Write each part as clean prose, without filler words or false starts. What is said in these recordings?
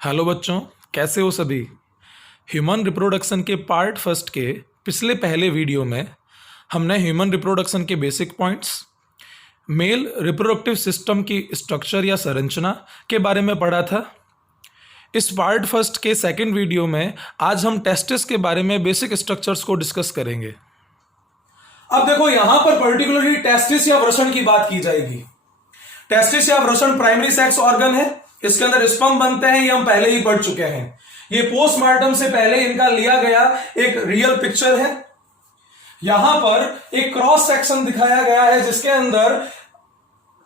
Hello बच्चों, कैसे हो सभी। ह्यूमन रिप्रोडक्शन के पार्ट फर्स्ट के पिछले पहले वीडियो में हमने ह्यूमन रिप्रोडक्शन के basic points, male reproductive system की स्ट्रक्चर या संरचना के बारे में पढ़ा था। इस पार्ट फर्स्ट के सेकंड वीडियो में आज हम टेस्टिस के बारे में बेसिक स्ट्रक्चर्स को डिस्कस करेंगे। अब देखो यहां पर पर्टिकुलरली टेस्टिस या वृषण की बात की जाएगी। टेस्टिस या वृषण प्राइमरी सेक्स ऑर्गन है। इसके अंदर स्पर्म बनते हैं, ये हम पहले ही पढ़ चुके हैं। ये पोस्टमार्टम से पहले इनका लिया गया एक रियल पिक्चर है। यहां पर एक क्रॉस सेक्शन दिखाया गया है जिसके अंदर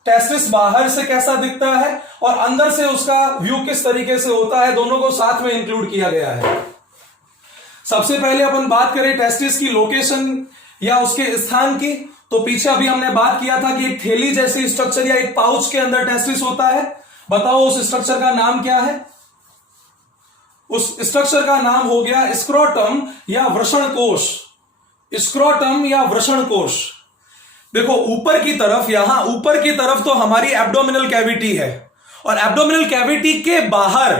टेस्टिस बाहर से कैसा दिखता है और अंदर से उसका व्यू किस तरीके से होता है, दोनों को साथ में इंक्लूड किया गया है। सबसे पहले अपन बात करें टेस्टिस की लोकेशन या उसके स्थान की, तो पीछे अभी हमने बात किया था कि एक थैली जैसी स्ट्रक्चर या एक पाउच के अंदर टेस्टिस होता है। बताओ उस स्ट्रक्चर का नाम क्या है। उस स्ट्रक्चर का नाम हो गया स्क्रोटम या वृषण कोश। स्क्रोटम या वृषण कोश। देखो ऊपर की तरफ, यहां ऊपर की तरफ तो हमारी एब्डोमिनल कैविटी है और एब्डोमिनल कैविटी के बाहर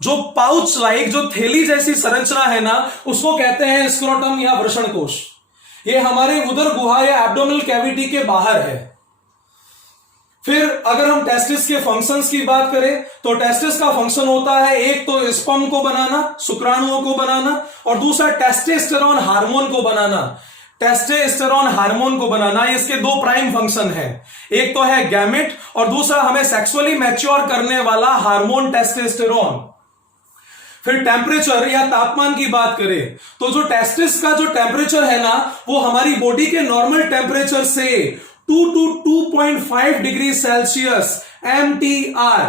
जो पाउच लाइक जो थैली जैसी संरचना है ना, उसको कहते हैं स्क्रोटम या वृषण कोश। ये हमारे उदर गुहा या एब्डोमिनल कैविटी के बाहर है। फिर अगर हम टेस्टिस के फंक्शंस की बात करें तो टेस्टिस का फंक्शन होता है एक तो स्पर्म को बनाना, शुक्राणुओं को बनाना, और दूसरा टेस्टोस्टेरोन हार्मोन को बनाना। टेस्टोस्टेरोन हार्मोन को बनाना, इसके दो प्राइम फंक्शन है। एक तो है गैमेट और दूसरा हमें सेक्सुअली मैच्योर करने वाला हार्मोन टेस्टोस्टेरोन। फिर टेम्परेचर या तापमान की बात करें तो जो टेस्टिस का जो टेम्परेचर है ना, वो हमारी बॉडी के नॉर्मल टेम्परेचर से 2 to 2.5 डिग्री सेल्सियस MTR,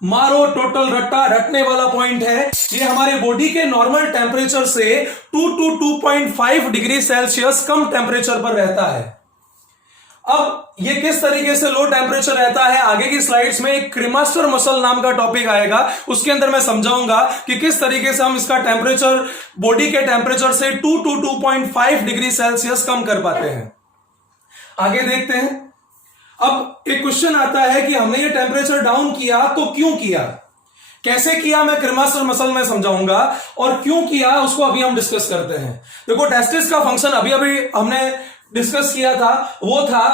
मारो टोटल रट्टा रटने वाला पॉइंट है। ये हमारे बॉडी के नॉर्मल टेम्परेचर से 2 to 2.5 degree Celsius come temperature पर रहता है। अब ये किस तरीके से लो टेम्परेचर रहता है, आगे की स्लाइड्स में एक क्रीमास्टर मसल नाम का टॉपिक आएगा, उसके अंदर मैं समझाऊंगा कि किस तरीके से हम इसका टेम्परेचर बॉडी के टेम्परेचर से 2 to 2.5 डिग्री सेल्सियस कम कर पाते हैं। आगे देखते हैं। अब एक क्वेश्चन आता है कि हमने ये टेम्परेचर डाउन किया तो क्यों किया, कैसे किया, मैं क्रीमास्टर मसल में समझाऊंगा, और क्यों किया उसको अभी हम डिस्कस करते हैं। देखो टेस्टिस का फंक्शन अभी अभी हमने डिस्कस किया था, वो था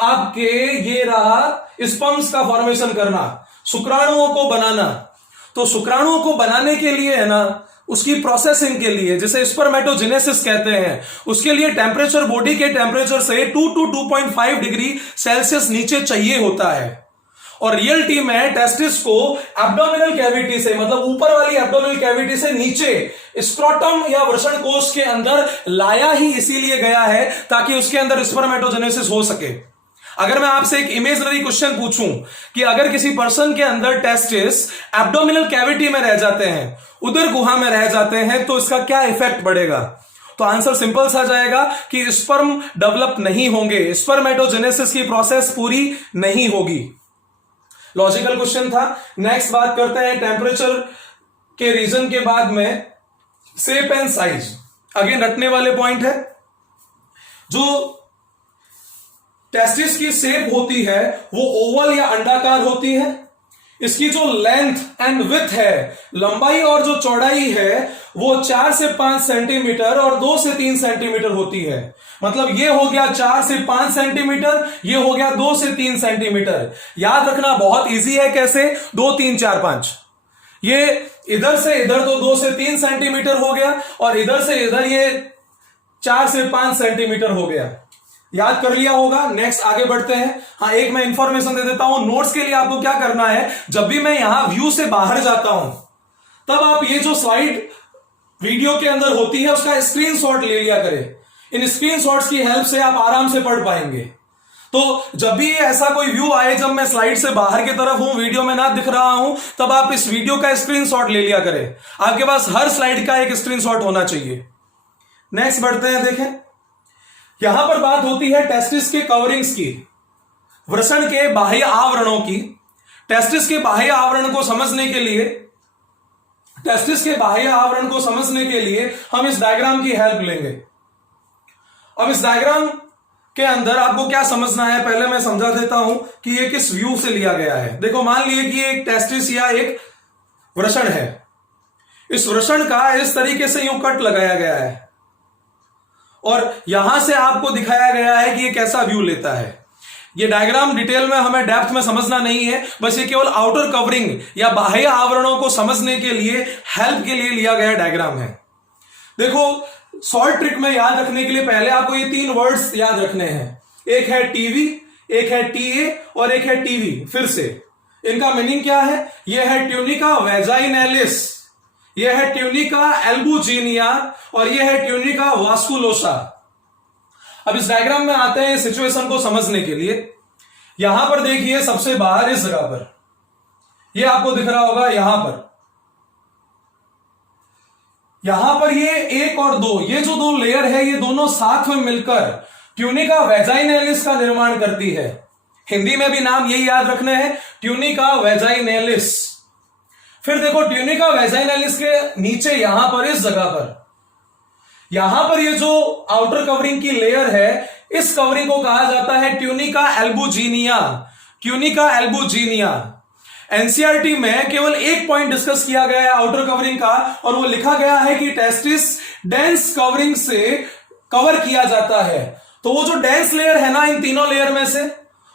आपके ये रहा स्पर्म्स का फॉर्मेशन करना, शुक्राणुओं को बनाना। तो शुक्राणुओं को बनाने के लिए है ना, उसकी प्रोसेसिंग के लिए, जिसे स्पर्मेटोजेनेसिस कहते हैं, उसके लिए टेम्परेचर बॉडी के टेम्परेचर से 2 to 2.5 डिग्री सेल्सियस नीचे चाहिए होता है। और रियलिटी में टेस्टिस को एब्डोमिनल कैविटी से, मतलब ऊपर वाली एब्डोमिनल कैविटी से नीचे स्क्रोटम या वृषण कोश के अंदर लाया ही इसीलिए गया है ताकि उसके अंदर स्पर्मेटोजेनेसिस हो सके। अगर मैं आपसे एक इमेजिनरी क्वेश्चन पूछूं कि अगर किसी पर्सन के अंदर टेस्टिस एब्डोमिनल कैविटी में रह जाते हैं, उदर गुहा में रह जाते हैं, तो इसका क्या इफेक्ट पड़ेगा, तो आंसर सिंपल सा जाएगा कि स्पर्म डेवलप नहीं होंगे, स्पर्मेटोजेनेसिस की प्रोसेस पूरी नहीं होगी। लॉजिकल क्वेश्चन था। नेक्स्ट बात करते हैं टेम्परेचर के रीजन के बाद में शेप एंड साइज। अगेन रटने वाले पॉइंट है। जो टेस्टिस की शेप होती है वो ओवल या अंडाकार होती है। इसकी जो लेंथ एंड विड्थ है, लंबाई और जो चौड़ाई है, वो 4 से 5 सेंटीमीटर और 2 से 3 सेंटीमीटर होती है। मतलब ये हो गया 4 से 5 सेंटीमीटर, ये हो गया 2 से 3 सेंटीमीटर। याद रखना बहुत इजी है, कैसे, 2 3 4 5। ये इधर से इधर तो 2 से 3 सेंटीमीटर हो गया और इधर से इधर ये 4 से 5 सेंटीमीटर हो गया। याद कर लिया होगा। नेक्स्ट आगे बढ़ते हैं। हाँ, एक मैं इंफॉर्मेशन दे देता हूं नोट्स के लिए। आपको क्या करना है, जब भी मैं यहां व्यू से बाहर जाता हूं तब आप ये जो स्लाइड वीडियो के अंदर होती है उसका स्क्रीनशॉट ले लिया करें। इन स्क्रीनशॉट्स की हेल्प से आप आराम से पढ़ पाएंगे। तो जब भी ऐसा कोई व्यू आए जब मैं स्लाइड से बाहर की तरफ हूं, वीडियो में ना दिख रहा हूं, तब आप इस वीडियो का स्क्रीनशॉट ले लिया करें। आपके पास हर स्लाइड का एक स्क्रीनशॉट होना चाहिए। नेक्स्ट बढ़ते हैं। देखें, यहां पर बात होती है टेस्टिस के कवरिंग्स की, वृषण के बाह्य आवरणों की। टेस्टिस के बाह्य आवरण को समझने के लिए, टेस्टिस के बाह्य आवरण को समझने के लिए हम इस डायग्राम की हेल्प लेंगे। अब इस डायग्राम के अंदर आपको क्या समझना है, पहले मैं समझा देता हूं कि ये किस व्यू से लिया गया है। देखो मान लीजिए कि एक टेस्टिस या एक वृषण है। इस वृषण का इस तरीके से यूं कट लगाया गया है और यहां से आपको दिखाया गया है कि ये कैसा व्यू लेता है। ये डायग्राम डिटेल में हमें डेप्थ में समझना नहीं है, बस ये केवल आउटर कवरिंग या बाह्य आवरणों को समझने के लिए, हेल्प के लिए लिया गया डायग्राम है। देखो, शॉर्ट ट्रिक में याद रखने के लिए पहले आपको ये 3 वर्ड्स याद रखने हैं। एक है टीवी, एक है टीए और एक है टीवी। फिर से इनका मीनिंग क्या है? यह है ट्यूनिका वैजाइनैलिस, यह है ट्यूनिका एल्बुजिनिया और यह है ट्यूनिका वास्कुलोसा। अब इस डायग्राम में आते हैं सिचुएशन को समझने के लिए। यहां पर देखिए, सबसे बाहर इस जगह पर, यह आपको दिख रहा होगा यहां पर ये 1 और 2, ये जो 2 लेयर है, ये दोनों साथ में मिलकर ट्यूनिका वैजाइनैलिस का निर्माण करती है। हिंदी में भी नाम यही याद रखने हैं, ट्यूनिका वैजाइनैलिस। फिर देखो, ट्यूनिका वैजाइनैलिस के नीचे यहां पर इस जगह पर, यहां पर ये जो आउटर कवरिंग की लेयर है, इस कवरिंग को कहा जाता है tunica albuginea. Tunica albuginea. NCERT में केवल एक पॉइंट डिस्कस किया गया है आउटर कवरिंग का, और वो लिखा गया है कि टेस्टिस डेंस कवरिंग से कवर किया जाता है। तो वो जो डेंस लेयर है ना इन तीनों लेयर में से,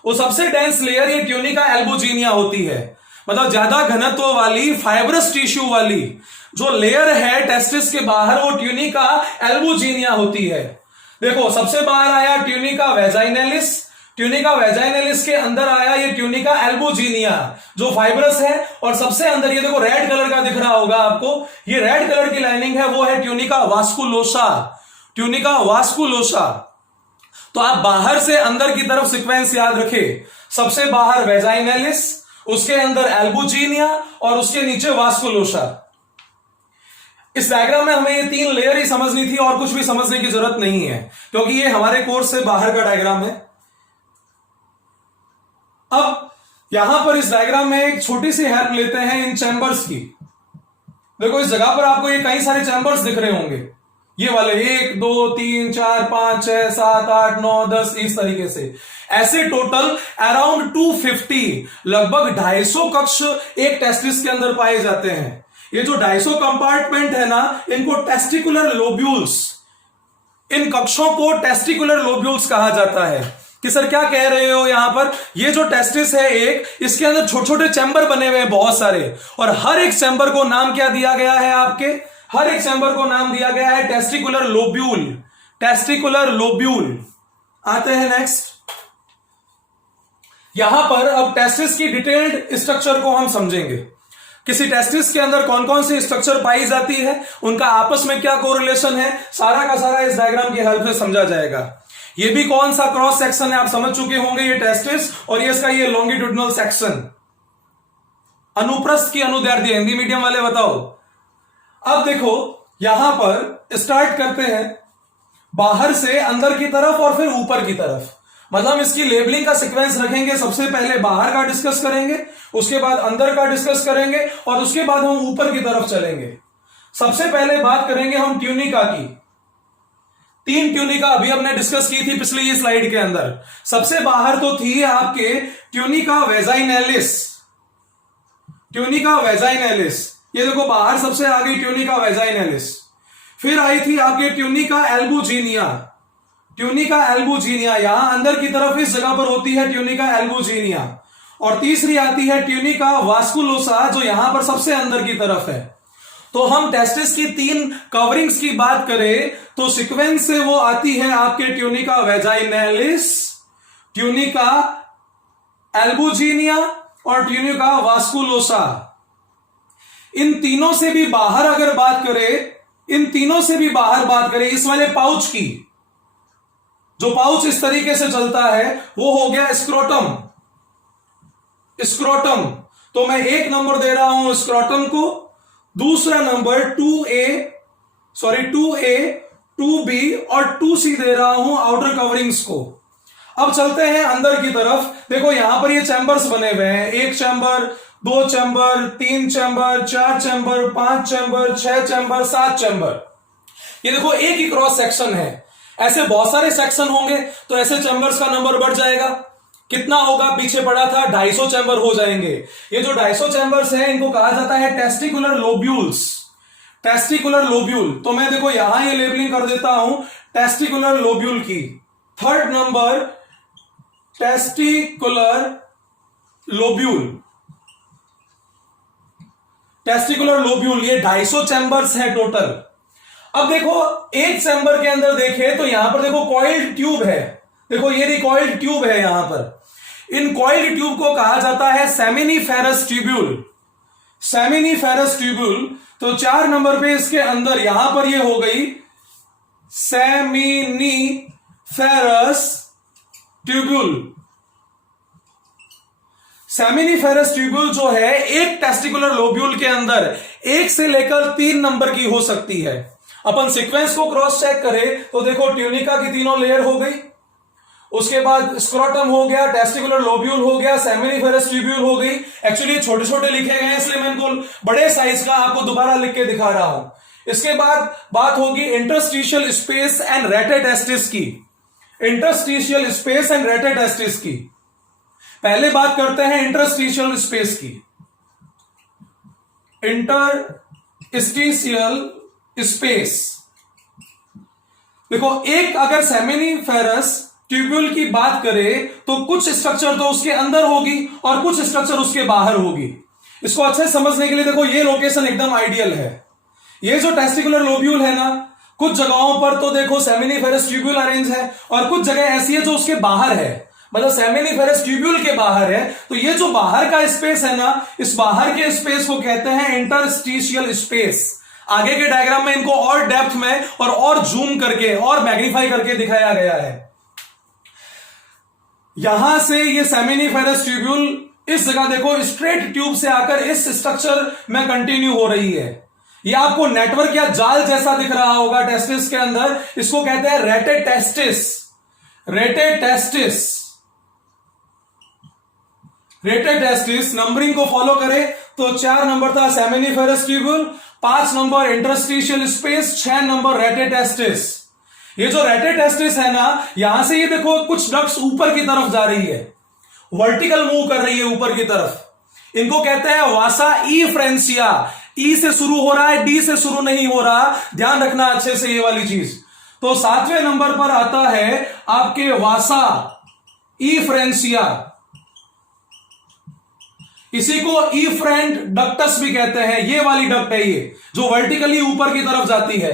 वो सबसे डेंस लेयर ये ट्यूनिका एल्बुजिनिया होती है। मतलब ज्यादा घनत्व वाली, फाइब्रस टिश्यू वाली जो लेयर है टेस्टिस के बाहर, वो ट्यूनिका एल्बुजिनिया होती है। देखो, सबसे बाहर आया ट्यूनिका वैजाइनैलिस, ट्यूनिका वैजाइनैलिस के अंदर आया ये ट्यूनिका एल्बुजिनिया जो फाइब्रस है, और सबसे अंदर ये देखो रेड कलर का दिख रहा होगा आपको, ये रेड कलर की लाइनिंग है, वो है ट्यूनिका वास्कुलोसा। ट्यूनिका वास्कुलोसा। तो आप बाहर से अंदर की तरफ सीक्वेंस याद रखें। सबसे बाहर वैजाइनैलिस, उसके अंदर एल्बुजिनिया और उसके नीचे वास्कुलोसा। इस डायग्राम में हमें ये 3 लेयर ही समझनी थी और कुछ भी समझने की जरूरत नहीं है, क्योंकि ये हमारे कोर्स से बाहर का डायग्राम है। अब यहां पर इस डायग्राम में एक छोटी सी हेल्प लेते हैं इन चैम्बर्स की। देखो, इस जगह पर आपको ये कई सारे चैम्बर्स दिख रहे होंगे, ये वाले 1 2 3 4 5 6 7 8 9 10, इस तरीके से। ऐसे टोटल अराउंड 250, लगभग 250 कक्ष एक टेस्टिस के अंदर पाए जाते हैं। ये जो 250 कंपार्टमेंट है ना, इनको टेस्टिकुलर लोब्यूल्स, इन कक्षों को टेस्टिकुलर लोब्यूल्स कहा जाता है। कि सर क्या कह रहे हो यहां पर? ये जो टेस्टिस है एक, इसके अंदर छोटे छोटे चैम्बर बने हुए हैं बहुत सारे, और हर एक चैम्बर को नाम क्या दिया गया है आपके? हर एक चैम्बर को नाम दिया गया है टेस्टिकुलर लोब्यूल। Testicular lobule. आते हैं नेक्स्ट। यहां पर अब टेस्टिस की डिटेल्ड स्ट्रक्चर को हम समझेंगे। किसी टेस्टिस के अंदर कौन कौन सी स्ट्रक्चर पाई जाती है, उनका आपस में क्या कोरिलेशन है, सारा का सारा इस डायग्राम की हेल्प से समझा जाएगा। ये भी कौन सा क्रॉस सेक्शन है आप समझ चुके होंगे, ये टेस्टिस, और ये इसका ये लॉन्गिट्यूडिनल सेक्शन, अनुप्रस्थ की अनुदैर्ध्य। हिंदी मीडियम वाले बताओ। अब देखो, यहां पर स्टार्ट करते हैं बाहर से अंदर की तरफ और फिर ऊपर की तरफ। मतलब इसकी लेबलिंग का सीक्वेंस रखेंगे। सबसे पहले बाहर का डिस्कस करेंगे, उसके बाद अंदर का डिस्कस करेंगे, और उसके बाद हम ऊपर की तरफ चलेंगे। सबसे पहले बात करेंगे हम ट्यूनिका की। 3 ट्यूनिका अभी हमने डिस्कस की थी पिछली स्लाइड के अंदर। सबसे बाहर तो थी आपके ट्यूनिका वैजाइनैलिस। ट्यूनिका वैजाइनैलिस, ये देखो बाहर सबसे आगे ट्यूनिका वैजाइनैलिस। फिर आई थी आपके ट्यूनिका एल्बुजिनिया। ट्यूनिका एल्बुजिनिया यहां अंदर की तरफ इस जगह पर होती है ट्यूनिका एल्बुजिनिया। और तीसरी आती है ट्यूनिका वास्कुलोसा, जो यहां पर सबसे अंदर की तरफ है। तो हम टेस्टिस की 3 कवरिंग्स की बात करें तो सीक्वेंस से वो आती है आपके ट्यूनिका वैजाइनैलिस, ट्यूनिका एल्बुजिनिया और ट्यूनिका वास्कुलोसा। इन तीनों से भी बाहर अगर बात करें, इन तीनों से भी बाहर बात करें इस वाले पाउच की, जो पाउच इस तरीके से चलता है, वो हो गया स्क्रोटम। स्क्रोटम, तो मैं 1 नंबर दे रहा हूं स्क्रोटम को, दूसरा नंबर 2A, 2B और 2C दे रहा हूं आउटर कवरिंग्स को। अब चलते हैं अंदर की तरफ। देखो यहां पर ये चैम्बर्स बने हुए हैं, 1 chamber, 2 chamber, 3 chamber, 4 chamber, 5 chamber, 6 chamber, 7 chamber. ये देखो एक ही क्रॉस सेक्शन है। ऐसे बहुत सारे सेक्शन होंगे तो ऐसे चैम्बर्स का नंबर बढ़ जाएगा। कितना होगा, पीछे पड़ा था 250 चैम्बर हो जाएंगे। ये जो 250 चैम्बर्स हैं इनको कहा जाता है टेस्टिकुलर लोब्यूल्स, टेस्टिकुलर लोब्यूल। तो मैं देखो यहां ये लेबलिंग कर देता हूं टेस्टिकुलर लोब्यूल की। Third number testicular lobule, testicular lobule, ये 250 चैम्बर्स है टोटल। अब देखो एक चैम्बर के अंदर देखें तो यहां पर देखो कॉइल्ड ट्यूब है, देखो ये रिकॉइल्ड ट्यूब है यहां पर। इन कॉइल्ड ट्यूब को कहा जाता है सेमिनिफेरस ट्यूब्यूल, सेमिनिफेरस ट्यूब्यूल। तो 4 नंबर पे इसके अंदर यहां पर ये हो गई सेमिनिफेरस ट्यूब्यूल। सेमिनिफेरस ट्यूब्यूल जो है एक टेस्टिकुलर लोब्यूल के अंदर 1 से लेकर 3 नंबर की हो सकती है। अपन सीक्वेंस को क्रॉस चेक करें तो देखो ट्यूनिका की तीनों लेयर हो गई, उसके बाद स्क्रोटम हो गया, टेस्टिकुलर लोब्यूल हो गया, सेमिनिफेरस ट्यूब्यूल हो गई। एक्चुअली छोटे छोटे लिखे गए हैं इसलिए मैं इनको बड़े साइज का आपको दोबारा लिख के दिखा रहा हूं। इसके बाद बात होगी इंटरस्टिशियल स्पेस एंड रेटेटेस्टिस की, इंटरस्टिशियल स्पेस एंड रेटेटेस्टिस की। पहले बात करते हैं इंटरस्टिशियल स्पेस की। इंटरस्टिशियल स्पेस, देखो एक अगर सेमिनिफेरस ट्यूब्यूल की बात करें तो कुछ स्ट्रक्चर तो उसके अंदर होगी और कुछ स्ट्रक्चर उसके बाहर होगी। इसको अच्छे समझने के लिए देखो ये लोकेशन एकदम आइडियल है। ये जो टेस्टिकुलर लोब्यूल है ना, कुछ जगहों पर तो देखो सेमिनिफेरस ट्यूब्यूल अरेंज है और कुछ जगह ऐसी है जो उसके बाहर है, मतलब सेमिनिफेरस ट्यूब्यूल के बाहर है। तो ये जो बाहर का स्पेस है ना, इस बाहर के स्पेस को कहते हैं इंटरस्टिशियल स्पेस। आगे के डायग्राम में इनको और डेप्थ में और जूम करके और मैग्नीफाई करके दिखाया गया है। यहां से ये सेमिनिफेरस ट्यूब्यूल इस जगह देखो स्ट्रेट ट्यूब से आकर इस स्ट्रक्चर में कंटिन्यू हो रही है। ये आपको नेटवर्क या जाल जैसा दिख रहा होगा टेस्टिस के अंदर, इसको कहते हैं रेटेटेस्टिस, रेटेटेस्टिस, रेटेटेस्टिस। नंबरिंग को फॉलो करें तो 4 नंबर था seminiferous tubule, 5 number interstitial space, 6 number rete testis. ये जो रेटेटेस्टिस है ना, यहां से ये देखो कुछ डक्ट्स ऊपर की तरफ जा रही है, वर्टिकल मूव कर रही है ऊपर की तरफ। इनको कहते हैं वासा इफ्रेंसिया। ई से शुरू हो रहा है, डी से शुरू नहीं हो रहा, ध्यान रखना अच्छे से ये वाली चीज। तो 7वें नंबर पर आता है आपके वासा इफ्रेंसिया, इसी को इफ्रेंट डक्टस भी कहते हैं। ये वाली डक्ट है ये जो वर्टिकली ऊपर की तरफ जाती है।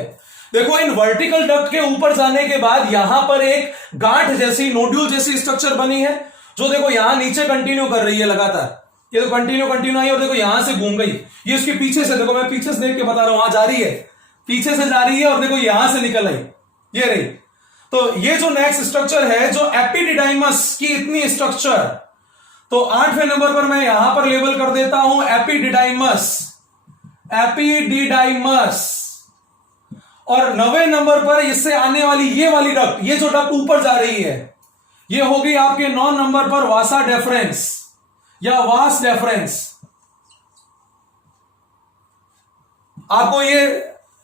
देखो इन वर्टिकल डक्ट के ऊपर जाने के बाद यहां पर एक गांठ जैसी, नोड्यूल जैसी स्ट्रक्चर बनी है जो देखो यहां नीचे कंटिन्यू कर रही है लगातार। ये तो कंटिन्यू आई और देखो यहां से घूम गई, ये उसके पीछे से, देखो मैं पीछे से देख के बता रहा हूं, वहां जा रही है, पीछे से जा रही है और देखो यहां से निकल आई, ये रही। तो ये जो नेक्स्ट स्ट्रक्चर है जो एपिडिडाइमस की इतनी स्ट्रक्चर, तो 8वें नंबर पर मैं यहां पर लेबल कर देता हूं एपिडिडाइमस, एपिडिडाइमस। और 9वें नंबर पर इससे आने वाली ये वाली डक्ट, ये जो डक्ट ऊपर जा रही है, ये होगी आपके 9 नंबर पर वासा डेफरेंस या वास डेफरेंस। आपको ये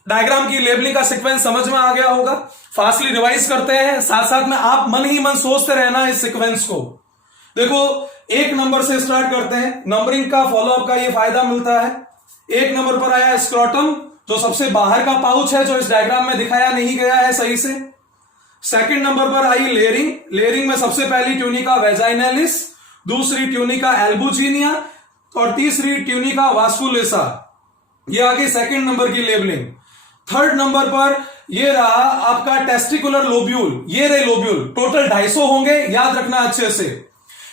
डायग्राम की लेबलिंग का सीक्वेंस समझ में आ गया होगा। फास्टली रिवाइज करते हैं, साथ साथ में आप मन ही मन सोचते रहना इस सीक्वेंस को। देखो 1 नंबर से स्टार्ट करते हैं, नंबरिंग का फॉलोअप का ये फायदा मिलता है। 1 नंबर पर आया स्क्रोटम, जो सबसे बाहर का पाउच है, जो इस डायग्राम में दिखाया नहीं गया है सही से। 2nd नंबर पर आई लेयरिंग, लेयरिंग में सबसे पहली ट्यूनिका वेजाइनालिस, दूसरी ट्यूनिका एल्बुजिनिया और तीसरी ट्यूनिका वास्कुलेसा। ये आ गई 2nd नंबर की लेबलिंग। 3rd नंबर पर ये रहा आपका टेस्टिकुलर लोब्यूल, ये रहे लोब्यूल, टोटल 250 होंगे, याद रखना अच्छे से।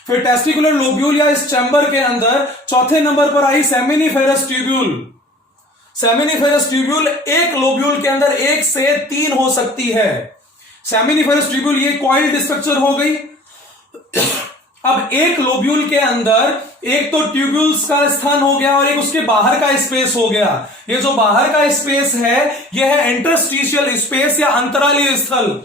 फिर टेस्टिकुलर लोब्यूल या इस चैम्बर के अंदर 4थे नंबर पर आई सेमिनिफेरस ट्यूब्यूल। सेमिनिफेरस ट्यूब्यूल एक लोब्यूल के अंदर 1 से 3 हो सकती है। सेमिनिफेरस ट्यूब्यूल ये कॉइल्ड स्ट्रक्चर हो गई। अब एक लोब्यूल के अंदर एक तो ट्यूब्यूल्स का स्थान हो गया और एक उसके बाहर का स्पेस हो गया। ये जो बाहर का स्पेस है यह है इंटरस्टिशियल स्पेस या अंतरालीय स्थल।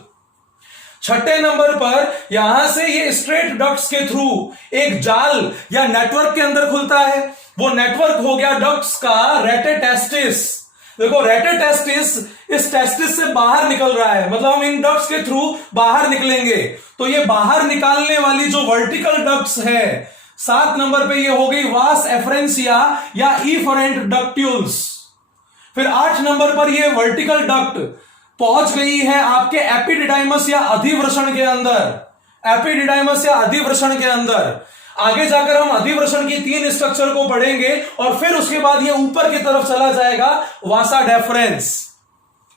6ठे नंबर पर यहां से ये स्ट्रेट डक्ट्स के थ्रू एक जाल या नेटवर्क के अंदर खुलता है। वो नेटवर्क हो गया डक्ट्स का रेटेटेस्टिस। देखो रेटर टेस्टिस इस टेस्टिस से बाहर निकल रहा है, मतलब हम इन डक्ट्स के थ्रू बाहर निकलेंगे। तो ये बाहर निकालने वाली जो वर्टिकल डक्ट्स है, 7 नंबर पे ये हो गई वास एफरेंसिया या इफरेंट डक्ट्यूल्स। फिर 8 नंबर पर ये वर्टिकल डक्ट पहुंच गई है आपके एपिडिडाइमस या अधिवृषण के अंदर, एपिडिडाइमस या अधिवृषण के अंदर। आगे जाकर हम अधिवृषण की 3 स्ट्रक्चर को पढ़ेंगे और फिर उसके बाद ये ऊपर की तरफ चला जाएगा वासा डेफरेंस।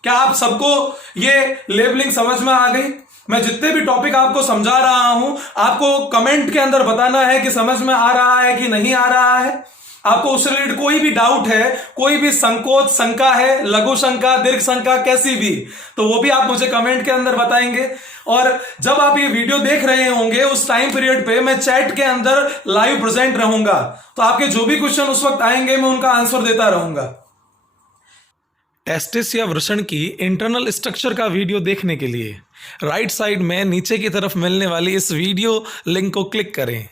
क्या आप सबको ये लेबलिंग समझ में आ गई? मैं जितने भी टॉपिक आपको समझा रहा हूं, आपको कमेंट के अंदर बताना है कि समझ में आ रहा है कि नहीं आ रहा है। आपको उससे रिलेटेड कोई भी डाउट है, कोई भी संकोच, शंका है, लघु शंका, दीर्घ शंका, कैसी भी, तो वो भी आप मुझे कमेंट के अंदर बताएंगे। और जब आप ये वीडियो देख रहे होंगे उस टाइम पीरियड पे मैं चैट के अंदर लाइव प्रेजेंट रहूंगा, तो आपके जो भी क्वेश्चन उस वक्त आएंगे मैं उनका आंसर देता रहूंगा। टेस्टिस या वृषण की इंटरनल स्ट्रक्चर का वीडियो देखने के लिए राइट साइड में नीचे की तरफ मिलने वाली इस वीडियो लिंक को क्लिक करें।